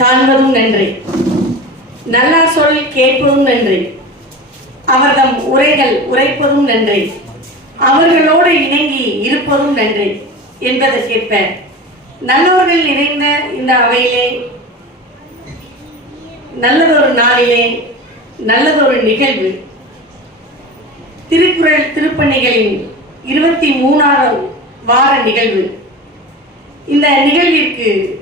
காண்பதும் நன்றி. நல்ல சொல் கேட்பதும் நன்றி. அவர்தம் உரைகள் உரைப்பதும் நன்றி. அவர்களோடு இணங்கி இருப்பதும் நன்றி என்பதற்கேற்ப நல்லவர்கள் நிறைந்த இந்த அவையிலே நல்லதொரு நாளிலே நல்லதொரு நிகழ்வு. திருக்குறள் திருப்பணிகளின் இருபத்தி மூணாவது வார நிகழ்வு. இந்த நிகழ்விற்கு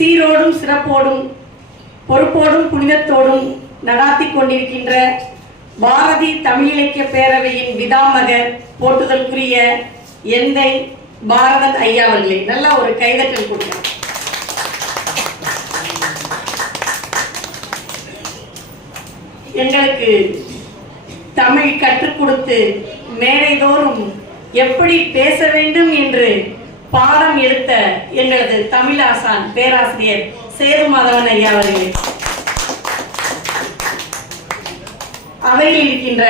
சீரோடும் சிறப்போடும் பொறுப்போடும் புனிதத்தோடும் நடாத்தி கொண்டிருக்கின்ற பாரதி தமிழிலக்கிய பேரவையின் விதாமகர் போட்டுதலுக்குரிய எந்தை பாரதன் ஐயா அவர்களே. நல்ல ஒரு கைதட்டல் கொடுங்க. எங்களுக்கு தமிழ் கற்றுக் கொடுத்து மேடைதோறும் எப்படி பேச வேண்டும் என்று பாடம் எடுத்த எங்களது தமிழாசான் பேராசிரியர் சேது மாதவன் ஐயா அவர்களே. அவையில் இருக்கின்ற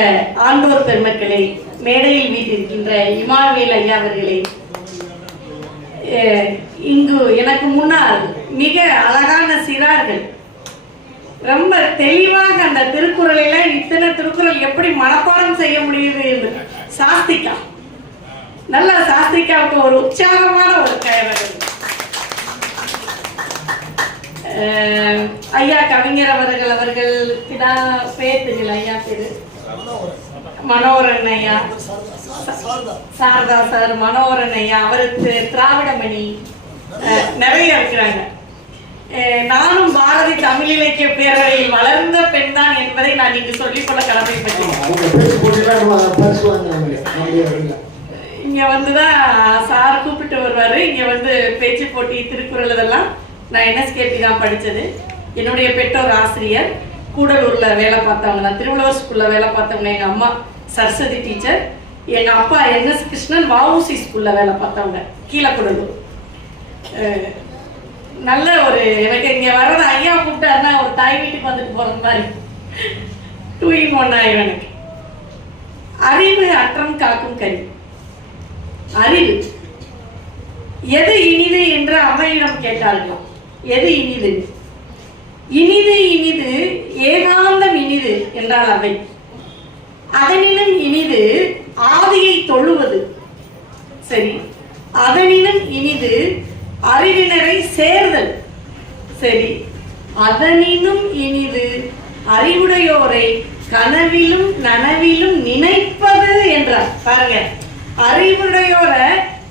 ஆண்டோர் பெருமக்களே மேடையில் வீட்டிருக்கின்ற இமானுவேல் ஐயா அவர்களே இங்கு எனக்கு முன்னால் மிக அழகான சிறார்கள். ரொம்ப தெளிவாக அந்த திருக்குறளில இத்தனை திருக்குறள் எப்படி மனப்பாடம் செய்ய முடியுது என்று சாஸ்திகா நல்ல சாஸ்திரிக்காவுக்கு ஒரு உற்சாகமான ஒரு கைவர்கள் ஐயா கவிஞர் அவர்கள் அவர்கள் திடா ஐயா பேரு. மனோரன் ஐயா. சாரதா சார் மனோரன் ஐயா அவருக்கு திராவிடமணி அஹ், நிறைய இருக்கிறாங்க. அஹ், நானும் பாரதி தமிழ் இலக்கிய பேரவையில் வளர்ந்த பெண் தான் என்பதை நான் இங்கு சொல்லிக்கொள்ள கடமைப்பட்டேன். இங்கே வந்து தான் இங்க வந்துதான் சார் கூப்பிட்டு வருவாரு. இங்க வந்து பேச்சு போட்டி திருக்குறள் இதெல்லாம் நான் என்எஸ்கேபி தான் படிச்சது. என்னுடைய பெற்றோர் ஆசிரியர். கூடலூர்ல வேலை பார்த்தவங்க நான் திருவள்ளுவர் ஸ்கூல்ல வேலை பார்த்தவங்க எங்க அம்மா சரஸ்வதி டீச்சர் எங்க அப்பா என்எஸ் கிருஷ்ணன் வஉசி ஸ்கூல்ல வேலை பார்த்தவங்க கீழக்கூடலூர். அஹ் நல்ல ஒரு எனக்கு இங்க வர்றது ஐயா கூப்பிட்டாருன்னா ஒரு தாய் வீட்டுக்கு வந்துட்டு போறது மாதிரி. டூ இன் ஒன் ஆயிரம் எனக்கு. அறிவு அற்றம் காக்கும் கல்வி அறிவு எது இனிது என்று அம்மையிடம் கேட்டார்களாம் எது இனிது? இனிது இனிது ஏகாந்தம் இனிது என்றால் அவை அதனிலும் இனிது ஆதியை தொழுவது. சரி அதனினும் இனிது அறிவினரை சேர்தல். சரி அதனினும் இனிது அறிவுடையோரை கனவிலும் நனவிலும் நினைப்பது என்றார் பாருங்க அறிவுடையோரை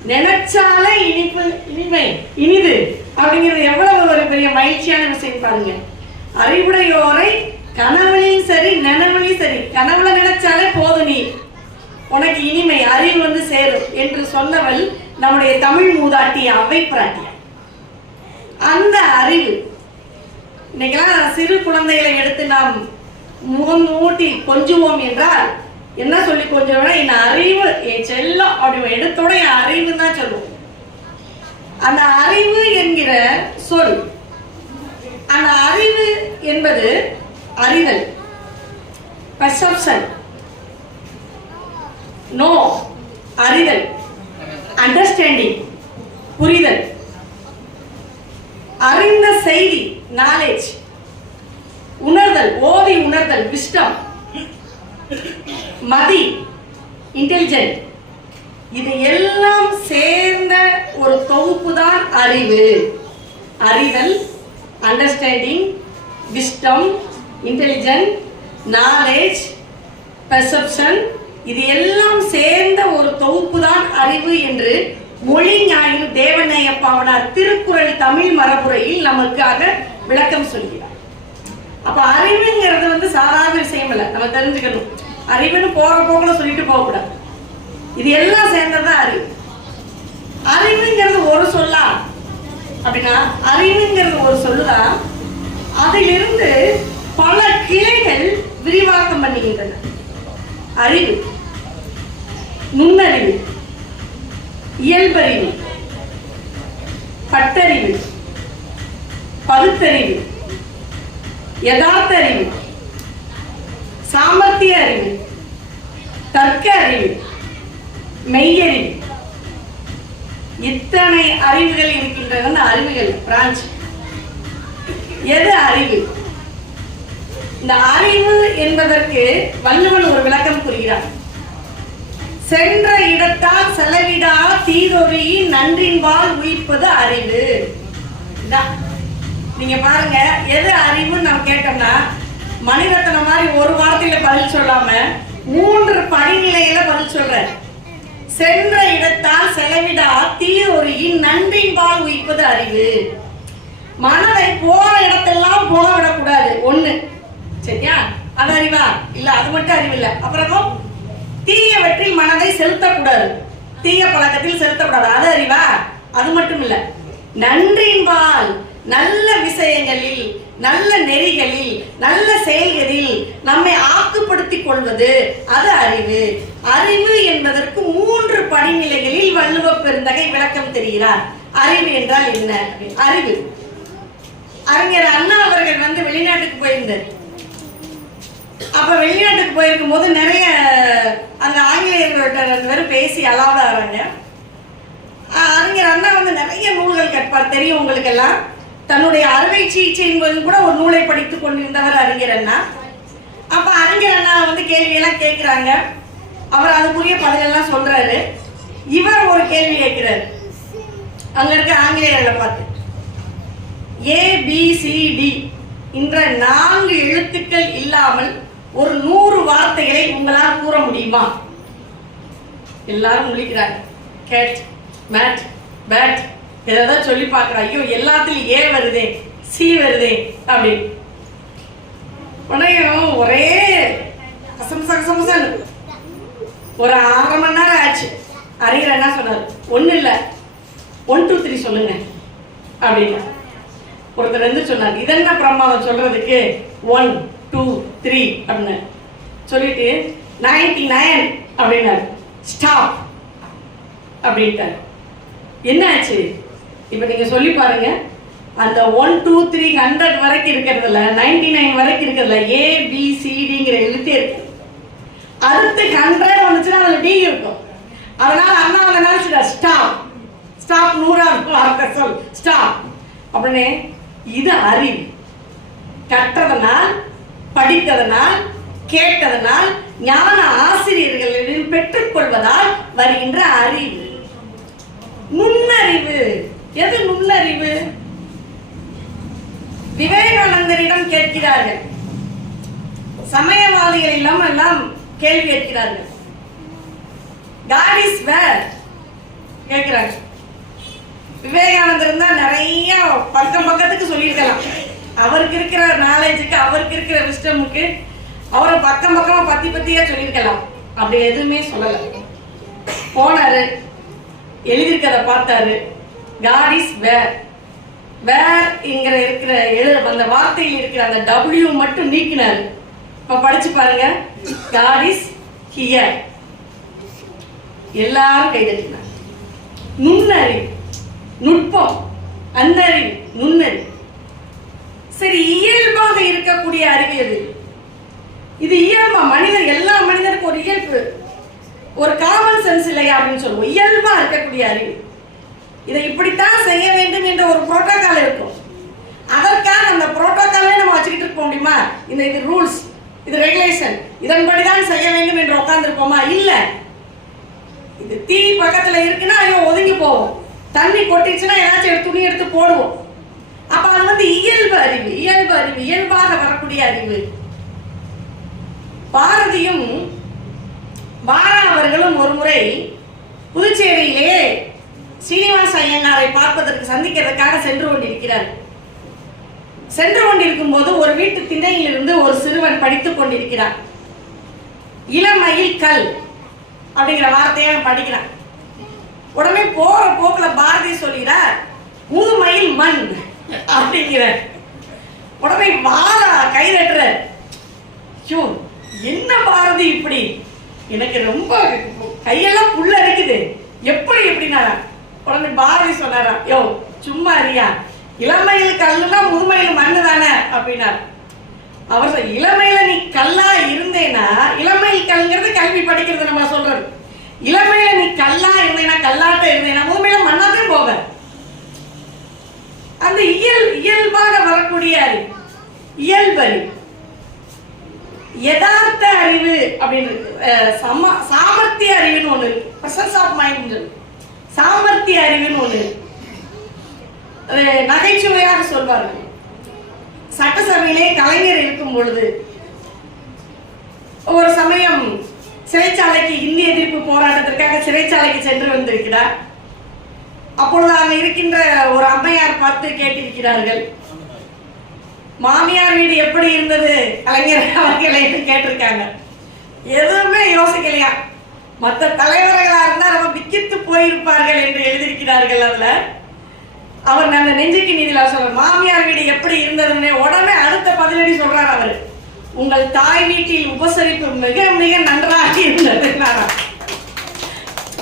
நினைச்சால இனிப்பு இனிமை இனிது அப்படிங்கிறது எவ்வளவு ஒரு பெரிய மகிழ்ச்சியான விஷயம் பாருங்க. அறிவுடையோரை கனவுலையும் சரி நனவுலையும் சரி கனவுல நினைச்சாலே போதும் நீ. உனக்கு இனிமை அறிவு வந்து சேரும் என்று சொன்னவள் நம்முடைய தமிழ் மூதாட்டி அவை பிராட்டியா அந்த அறிவு இன்னைக்கெல்லாம் சிறு குழந்தைகளை எடுத்து நாம் முகம் ஊட்டி கொஞ்சுவோம் என்றால் என்ன சொல்லி கொஞ்சம் என் அறிவு என் செல்லம் அப்படி எடுத்தோட என் அறிவு தான் சொல்லுவோம். அந்த அறிவு என்கிற சொல் அந்த அறிவு என்பது அறிதல் பெர்செப்ஷன் நோ அறிதல் அண்டர்ஸ்டாண்டிங் புரிதல். அறிந்த செய்தி நாலேஜ் உணர்தல் ஓதி உணர்தல் விஸ்டம் மதி இன்டெலிஜென்ட் இது எல்லாம் சேர்ந்த ஒரு தொகுப்பு தான் அறிவு. அறிதல் understanding wisdom intelligent knowledge perception இது எல்லாம் சேர்ந்த ஒரு தொகுப்பு தான் அறிவு என்று மொழி ஞாயிறு தேவநாயப்பாவனார் திருக்குறள் தமிழ் மரபுரையில் நமக்காக விளக்கம் சொல்கிறார். அப்ப அறிவுங்கிறது வந்து சாதாரண விஷயம் இல்லை. நம்ம தெரிஞ்சுக்கணும். அறிவுன்னு போற போக்கில் சொல்லிட்டு போக கூடாது இது எல்லாம் சேர்ந்ததுதான் அறிவு. அறிவுங்கிறது ஒரு சொல்லா. அப்படின்னா அறிவுங்கிறது ஒரு சொல்லுதான் அதிலிருந்து பல கிளைகள் விரிவாக்கம் பண்ணுகின்றன அறிவு நுண்ணறிவு இயல்பறிவு பட்டறிவு பகுத்தறிவு யதார்த்த அறிவு சாமர்த்திய அறிவு தர்க்க அறிவு மெய்யறிவு. இத்தனை அறிவுகள் இருக்கின்றன அறிவுகள் பிரான்ச் எது அறிவு? இந்த அறிவு என்பதற்கு வள்ளுவன் ஒரு விளக்கம் கூறுகிறார். சென்ற இடத்தால் செலவிடா தீரொறி நன்றின்பால் உயிர்ப்பது அறிவு. இதான். நீங்க பாருங்க எது அறிவுன்னு நம்ம கேட்டோம்னா மணிரத்னம் மாதிரி ஒரு வார்த்தையில பதில் சொல்லாம மூன்று படிநிலையில பதில் சொல்ற. சென்ற இடத்தால் செலவிடா தீரொறியின் நன்றின்பால் உயிர்ப்பது அறிவு. மனதை போற இடத்தெல்லாம் போக விடக்கூடாது. ஒண்ணு. சரியா? அது அறிவா? இல்ல அது மட்டும் அறிவு இல்ல அப்புறமா தீயவற்றில் மனதை செலுத்தக்கூடாது. தீய பழக்கத்தில் செலுத்தக்கூடாது. அது அறிவா? அது மட்டும் இல்ல. நன்றின்பால் நல்ல விஷயங்களில் நல்ல நெறிகளில் நல்ல செயல்களில் நம்மை ஆக்குப்படுத்திக் கொள்வது அது அறிவு. அறிவு என்பதற்கு மூன்று படிநிலைகளில் வள்ளுவ பெருந்தகை விளக்கம் தெரிகிறார். அறிவு என்றால் என்ன? அறிவு. அறிஞர் அண்ணா அவர்கள் வந்து வெளிநாட்டுக்கு போயிருந்தார். அப்ப வெளிநாட்டுக்கு போயிருக்கும் போது நிறைய அந்த ஆங்கிலேயர்கள்ட்ட ரெண்டு பேரும் பேசி அலாவட ஆறாங்க அறிஞர் அண்ணா வந்து நிறைய நூல்கள் கற்பார். தெரியும் உங்களுக்கு எல்லாம்? தன்னுடைய அறுவை சிகிச்சை கூட ஒரு நூலை படித்துக் கொண்டிருந்தவர் அறிஞர் அண்ணா. அப்ப அறிஞர் அண்ணா வந்து கேள்வி எல்லாம் கேட்கிறாங்க அவர் அதுக்குரிய பதிலெல்லாம் சொல்றாரு. இவர் ஒரு கேள்வி கேட்கிறார் அங்க இருக்க ஆங்கிலேயர்களை பார்த்து. ஏபிசிடி என்ற நான்கு எழுத்துக்கள் இல்லாமல் ஒரு நூறு வார்த்தைகளை உங்களால் கூற முடியுமா? எல்லாரும் முடிக்கிறாங்க கேட் மேட் பேட் ஏதாவது சொல்லி பார்க்குறா ஐயோ எல்லாத்துலேயும் ஏ வருதே சி வருதே அப்படி. உடனே ஒரே கசம்ச கசம்சன்னு ஒரு அரை மணி நேரம் ஆச்சு. அறிஞர் என்ன சொன்னார்? ஒன்றும் இல்லை. ஒன் டூ த்ரீ சொல்லுங்க. அப்படின்னு. ஒருத்தர் வந்து சொன்னார் இதென்ன பிரமாதம் சொல்றதுக்கு ஒன் டூ த்ரீ அப்படின்னு. சொல்லிட்டு நைன்டி நைன் அப்படின்னாரு. ஸ்டாப் அப்படின்ட்டார். என்ன ஆச்சு? இப்போ நீங்கள் சொல்லி பாருங்க. அந்த ஒன் டூ த்ரீ ஹண்ட்ரட் வரைக்கும் இருக்கிறதுல நைன்டி நைன் வரைக்கும் இருக்கிறதுல ஏ பி சிடிங்கிற எழுத்தே இருக்கு அடுத்து ஹண்ட்ரட் வந்துச்சுன்னா அதில் டி இருக்கும். அதனால அண்ணா அவங்க நினைச்சிட்டார் ஸ்டாப் ஸ்டாப் நூறாவது வார்த்தை சொல். ஸ்டாப் அப்படின்னு இது அறிவு. கற்றதனால் படித்ததனால் கேட்டதனால் ஞான ஆசிரியர்களிடம் பெற்றுக்கொள்வதால் வருகின்ற அறிவு. நுண்ணறிவு. எது நுண்ணறிவு? விவேகானந்தரிடம் கேட்கிறார்கள். சமயவாதிகள் எல்லாம் எல்லாம் கேள்வி கேட்கிறார்கள். காட் இஸ் வேர் கேட்கிறாங்க விவேகானந்தர் தான் நிறைய பக்கம் பக்கத்துக்கு சொல்லியிருக்கலாம். அவருக்கு இருக்கிற நாலேஜுக்கு அவருக்கு இருக்கிற விஸ்டமுக்கு அவரை பக்கம் பக்கமா பத்தி பத்தியா சொல்லியிருக்கலாம். அப்படி எதுவுமே சொல்லல. போனாரு. எழுதியிருக்கதை பார்த்தாரு. காட் இஸ் வேர் வேர் இங்கிற இருக்கிற எழு அந்த வார்த்தையில் இருக்கிற அந்த டபிள்யூ மட்டும் நீக்கினார். இப்ப படிச்சு பாருங்க. காட் இஸ் ஹியர் எல்லாரும் கைதட்டினார் நுண்ணறிவு நுட்பம் அந்தறி நுண்ணறிவு சரி இயல்பாக இருக்கக்கூடிய அறிவு எது? இது இயல்பா? மனிதர் எல்லா மனிதருக்கும் ஒரு இயல்பு. ஒரு காமன் சென்ஸ் இல்லையா அப்படின்னு சொல்லுவோம். இயல்பா இருக்கக்கூடிய அறிவு. இதை இப்படித்தான் செய்ய வேண்டும் என்ற ஒரு புரோட்டோக்கால் இருக்கும். அதற்காக அந்த புரோட்டோக்காலே நம்ம வச்சுக்கிட்டு இருக்க முடியுமா இந்த இது ரூல்ஸ் இது ரெகுலேஷன் இதன்படி தான் செய்ய வேண்டும் என்று உட்கார்ந்துருப்போமா? இல்லை. இது தீ பக்கத்தில் இருக்குன்னா ஐயோ ஒதுங்கி போவோம். தண்ணி கொட்டிச்சுன்னா ஏதாச்சும் எடுத்து துணி எடுத்து போடுவோம். அப்போ அது வந்து இயல்பு அறிவு இயல்பு அறிவு இயல்பாக வரக்கூடிய அறிவு. பாரதியும் வாரா அவர்களும் ஒரு முறை புதுச்சேரியிலே சீனிவாச ஐயனாரை பார்ப்பதற்கு சந்திக்கிறதுக்காக சென்று கொண்டிருக்கிறார். சென்று கொண்டிருக்கும் போது ஒரு வீட்டு திண்ணையிலிருந்து ஒரு சிறுவன் படித்துக் கொண்டிருக்கிறார் இளமயில் கல் அப்படிங்கிற வார்த்தையை அவன் படிக்கிறான். உடனே போற போக்குல பாரதி சொல்கிறார் முதுமையில் மண் அப்படிங்கிற உடனே வாரா கை தட்டுற ஐயோ என்ன பாரதி இப்படி? எனக்கு ரொம்ப கையெல்லாம் புல்ல இருக்குது எப்படி எப்படின்னா உடனே பாரதி சொன்னாரா யோ சும்மா அறியா இளமையில் கல்லுனா முதுமையில் மண்ணு தானே அப்படின்னார். அவர் இளமையில நீ கல்லா இருந்தேனா இளமையில் கல்ங்கிறது கல்வி படிக்கிறது நம்ம சொல்றது. இளமையில நீ கல்லா இருந்தேனா கல்லாட்ட இருந்தேனா முதுமையில மண்ணாத்தே போவ. அந்த இயல் இயல்பாக வரக்கூடிய அறிவு இயல்பறிவு யதார்த்த அறிவு அப்படின்னு சம சாமர்த்திய அறிவுன்னு ஒன்று இருக்கு. பிரசன்ஸ் ஆஃப் மைண்ட் சாமர்த்திய அறிவுன்னு ஒண்ணு நகைச்சுவையாக சொல்வார்கள். சட்டசபையிலே கலைஞர் இருக்கும் பொழுது ஒரு சமயம் சிறைச்சாலைக்கு இந்திய எதிர்ப்பு போராட்டத்திற்காக சிறைச்சாலைக்கு சென்று வந்திருக்கிறார். அப்பொழுது அங்கே இருக்கின்ற ஒரு அம்மையார் பார்த்து கேட்டிருக்கிறார்கள். மாமியார் வீடு எப்படி இருந்தது? கலைஞர் அவர்களை கேட்டிருக்காங்க. எதுவுமே யோசிக்கலையா? மற்ற தலைவர்களா இருந்தா ரொம்ப விக்கித்து போயிருப்பார்கள் என்று எழுதியிருக்கிறார்கள் அதுல. அவர் நான் நெஞ்சுக்கு நீதியில் சொல்ற மாமியார் வீடு எப்படி இருந்ததுன்னு உடனே அடுத்த பதிலடி சொல்றார் அவர். உங்கள் தாய் வீட்டில் உபசரிப்பு மிக மிக நன்றாக இருந்தது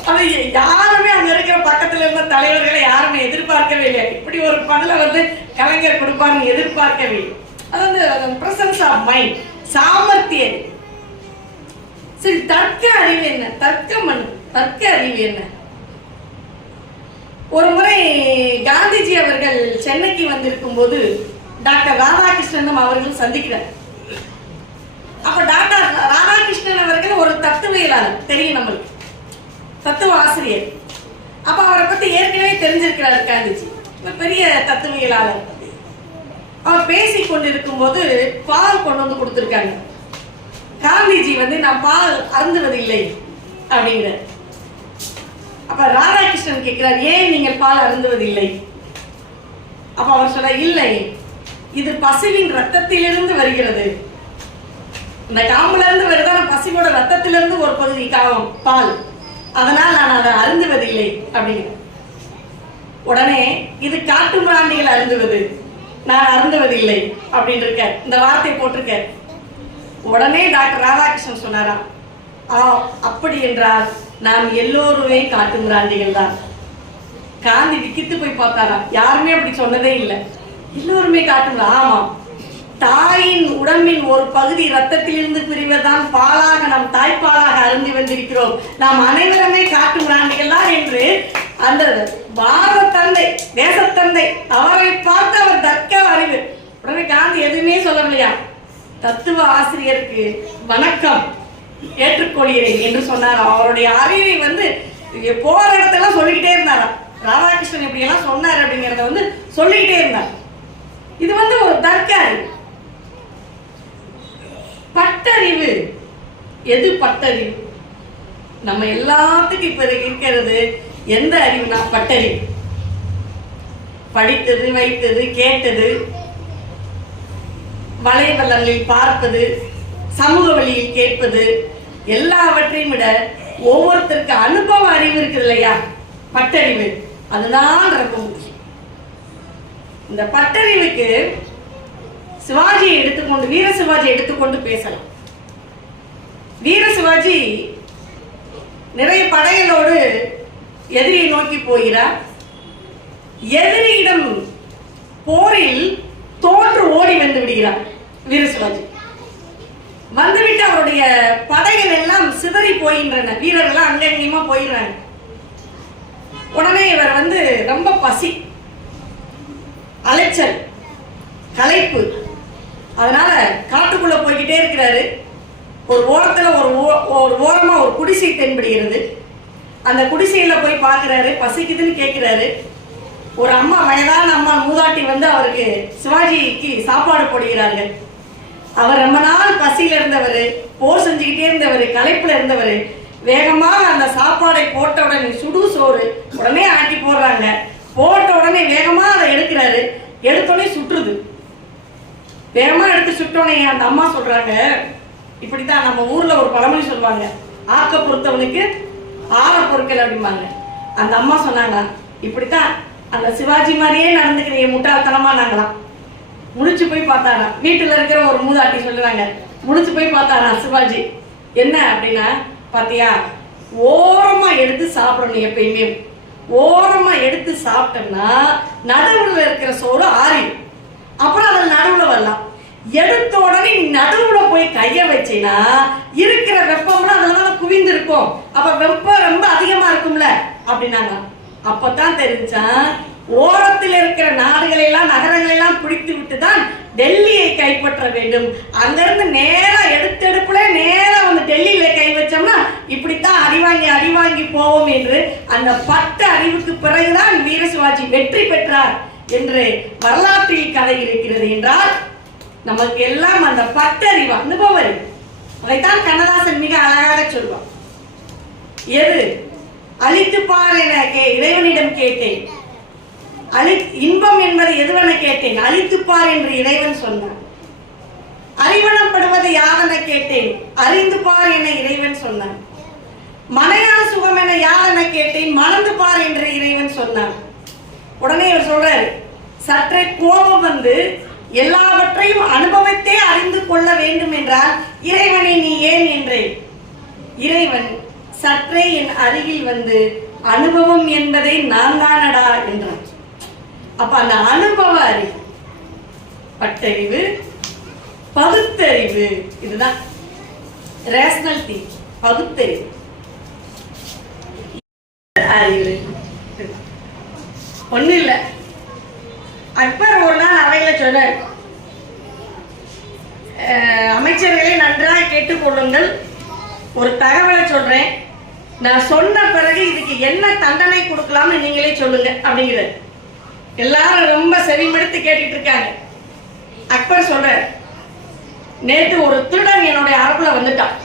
அது யாருமே அங்க இருக்கிற பக்கத்துல இருந்த தலைவர்களை யாருமே எதிர்பார்க்கவே இல்லை இப்படி ஒரு பதில வந்து கலைஞர் கொடுப்பாருன்னு எதிர்பார்க்கவே அது வந்து பிரசன்ஸ் ஆஃப் மைண்ட் சாமர்த்தியம் சரி தர்க்க அறிவு என்ன? தர்க்க மண் தர்க்க அறிவு என்ன? ஒரு முறை காந்திஜி அவர்கள் சென்னைக்கு வந்திருக்கும் போது டாக்டர் ராதாகிருஷ்ணன் அவர்கள் சந்திக்கிறார். அப்ப டாக்டர் ராதாகிருஷ்ணன் அவர்கள் ஒரு தத்துவியலாளர் தெரியும் நம்மளுக்கு. தத்துவ ஆசிரியர். அப்ப அவரை பத்தி ஏற்கனவே தெரிஞ்சிருக்கிறார் காந்திஜி. பெரிய தத்துவியலாளர் அவர் பேசி கொண்டிருக்கும் போது பால் கொண்டு வந்து கொடுத்துருக்காங்க. காந்திஜி வந்து நான் பால் அருந்துவதில்லை அப்படிங்கிற அப்ப ராதாகிருஷ்ணன் கேட்கிறார் ஏன் நீங்கள் பால் அருந்துவதில்லை? அப்ப அவர் சொல்ல இல்லை இது பசுவின் ரத்தத்திலிருந்து வருகிறது. இந்த காம்புல இருந்து வருதான பசுவோட ரத்தத்திலிருந்து ஒரு பகுதி காவம் பால். அதனால் நான் அதை அருந்துவதில்லை அப்படிங்கிற உடனே இது காட்டு பிராண்டிகள் அருந்துவது. நான் அருந்துவதில்லை அப்படின்னு இருக்க இந்த வார்த்தை போட்டிருக்க உடனே டாக்டர் ராதாகிருஷ்ணன் சொன்னாராம் ஆ அப்படி என்றால் நாம் எல்லோருமே காட்டு மிராண்டிகள் தான். காந்தி விக்கித்து போய் பார்த்தாராம் யாருமே அப்படி சொன்னதே இல்லை. எல்லோருமே காட்டுங்களா ஆமாம். தாயின் உடம்பின் ஒரு பகுதி ரத்தத்திலிருந்து பிரிவதான் பாலாக நாம் தாய்ப்பாலாக அருந்தி வந்திருக்கிறோம். நாம் அனைவருமே காட்டு மிராண்டிகள் தான் என்று அந்த பாரத தந்தை தேசத்தந்தை அவரை பார்த்து அவர் தர்க்க அறிவு. உடனே காந்தி எதுவுமே சொல்லலையா தத்துவ ஆசிரியருக்கு வணக்கம். ஏற்றுக்கொள்கிறேன் என்று சொன்னார். அவருடைய அறிவை வந்து போகிற போற இடத்துல சொல்லிக்கிட்டே இருந்தாராம் ராதாகிருஷ்ணன் இப்படி எல்லாம் சொன்னார் அப்படிங்கறத வந்து சொல்லிக்கிட்டே இருந்தார். இது வந்து ஒரு தர்க்க அறிவு பட்டறிவு. எது பட்டறிவு? நம்ம எல்லாத்துக்கும் இப்ப இருக்கிறது எந்த அறிவுனா பட்டறிவு. படித்தது வைத்தது கேட்டது வலைதளங்களில் பார்ப்பது சமூக வழியில் கேட்பது எல்லாவற்றையும் விட ஒவ்வொருத்தருக்கு அனுபவ அறிவு இருக்குது இல்லையா? பட்டறிவு. அதுதான் ரொம்ப முக்கியம் இந்த பட்டறிவுக்கு சிவாஜியை எடுத்துக்கொண்டு வீர சிவாஜி எடுத்துக்கொண்டு பேசலாம். வீர சிவாஜி நிறைய படைகளோடு எதிரியை நோக்கி போகிறார். எதிரியிடம் போரில் ஓடி வந்து விடுகிறார் வீர சிவாஜி வந்துவிட்டு அவருடைய படைகள் எல்லாம் சிதறி போகின்றன. வீரர்கள் அங்கங்கேயுமா போயிடுறாங்க. உடனே இவர் வந்து ரொம்ப பசி அலைச்சல் களைப்பு. அதனால காட்டுக்குள்ள போய்கிட்டே இருக்கிறாரு. ஒரு ஓரத்துல ஒரு ஓ- ஒரு ஓரமா ஒரு குடிசை தென்படுகிறது. அந்த குடிசையில போய் பார்க்கிறாரு பசிக்குதுன்னு கேட்கிறாரு. ஒரு அம்மா வயதான அம்மா மூதாட்டி வந்து அவருக்கு சிவாஜிக்கு சாப்பாடு போடுகிறாங்க அவர் ரொம்ப நாள் பசியில இருந்தவர் போர் செஞ்சுக்கிட்டே இருந்தவர் களைப்புல இருந்தவர். வேகமாக அந்த சாப்பாடை போட்ட உடனே சுடு சோறு உடனே ஆக்கி போடுறாங்க. போட்ட உடனே வேகமாக அதை எடுக்கிறாரு. எடுத்தோடனே சுற்றுது வேகமாக எடுத்து சுட்டோடனே அந்த அம்மா சொல்றாங்க இப்படித்தான் நம்ம ஊர்ல ஒரு பழமொழி சொல்லுவாங்க ஆக்க பொறுத்தவனுக்கு ஆற பொருட்கள் அப்படிம்பாங்க. அந்த அம்மா சொன்னாங்க இப்படித்தான் அந்த சிவாஜி மாதிரியே நடந்துக்கிறீங்க முட்டாள்தனமா நாங்களாம். முடிச்சு போய் பார்த்தாராம் வீட்டுல இருக்கிற ஒரு மூதாட்டி சொல்லுவாங்க முடிச்சு போய் பார்த்தாராம் சிவாஜி? என்ன அப்படின்னா பாத்தியா ஓரமா எடுத்து சாப்பிடணும் எப்பயுமே. ஓரமா எடுத்து சாப்பிட்டோம்னா நடுவுல இருக்கிற சோறு ஆறிடும். அப்புறம் அதில் நடுவுல வரலாம். எடுத்த உடனே நடுவுல போய் கைய வச்சினா இருக்கிற வெப்பம்லாம் அதுல தான் குவிந்து இருக்கும் அப்ப வெப்பம் ரொம்ப அதிகமா இருக்கும்ல? அப்படின்னாங்க. அப்பதான் தெரிஞ்சான் ஓரத்தில் இருக்கிற நாடுகளை எல்லாம் நகரங்களை எல்லாம் பிடித்து விட்டு தான் டெல்லியை கைப்பற்ற வேண்டும். அங்கிருந்து நேரா எடுத்தெடுப்புல நேரா வந்து டெல்லியில கை வச்சோம்னா இப்படித்தான் அடிவாங்கி அடிவாங்கி போவோம் என்று அந்த பட்ட அறிவுக்கு பிறகுதான் வீர சிவாஜி வெற்றி பெற்றார் என்று வரலாற்றில் கதை இருக்கிறது என்றால் நமக்கு எல்லாம் அந்த பட்டறிவு அனுபவம் அறிவு. அதைத்தான் கண்ணதாசன் மிக அழகாக சொல்வான். எது? அழித்து பார் என கே இறைவனிடம் கேட்டேன். அழி இன்பம் என்பது எதுவென கேட்டேன்? அழித்து பார் என்று இறைவன் சொன்னான். அறிவனப்படுவது யாதென கேட்டேன்? அறிந்து பார் என இறைவன் சொன்னான். மனையான சுகம் என யாதென கேட்டேன்? மணந்து பார் என்று இறைவன் சொன்னான். உடனே இவர் சொல்றாரு சற்றே கோபம் வந்து எல்லாவற்றையும் அனுபவத்தே அறிந்து கொள்ள வேண்டும் என்றால் இறைவனை நீ ஏன் என்றேன் இறைவன் சற்றே என் அருகில் வந்து அனுபவம் என்பதை நான் தானடா என்றான். அப்ப அந்த அனுபவ அறிவு பட்டறிவு பகுத்தறிவு இதுதான். ரேஷனல் திங் பகுத்தறிவு. அறிவு. ஒண்ணு இல்ல. அக்பர் ஒரு நாள் அவையில சொன்னார் அமைச்சர்களை நன்றாக கேட்டுக்கொள்ளுங்கள். ஒரு தகவலை சொல்றேன். நான் சொன்ன பிறகு இதுக்கு என்ன தண்டனை கொடுக்கலாம்னு நீங்களே சொல்லுங்க அப்படிங்கிறது எல்லாரும் ரொம்ப செவிமெடுத்து கேட்டுட்டு இருக்காங்க. அக்பர் சொல்ற நேற்று ஒரு திருடன் என்னுடைய அரப்புல வந்துட்டான்.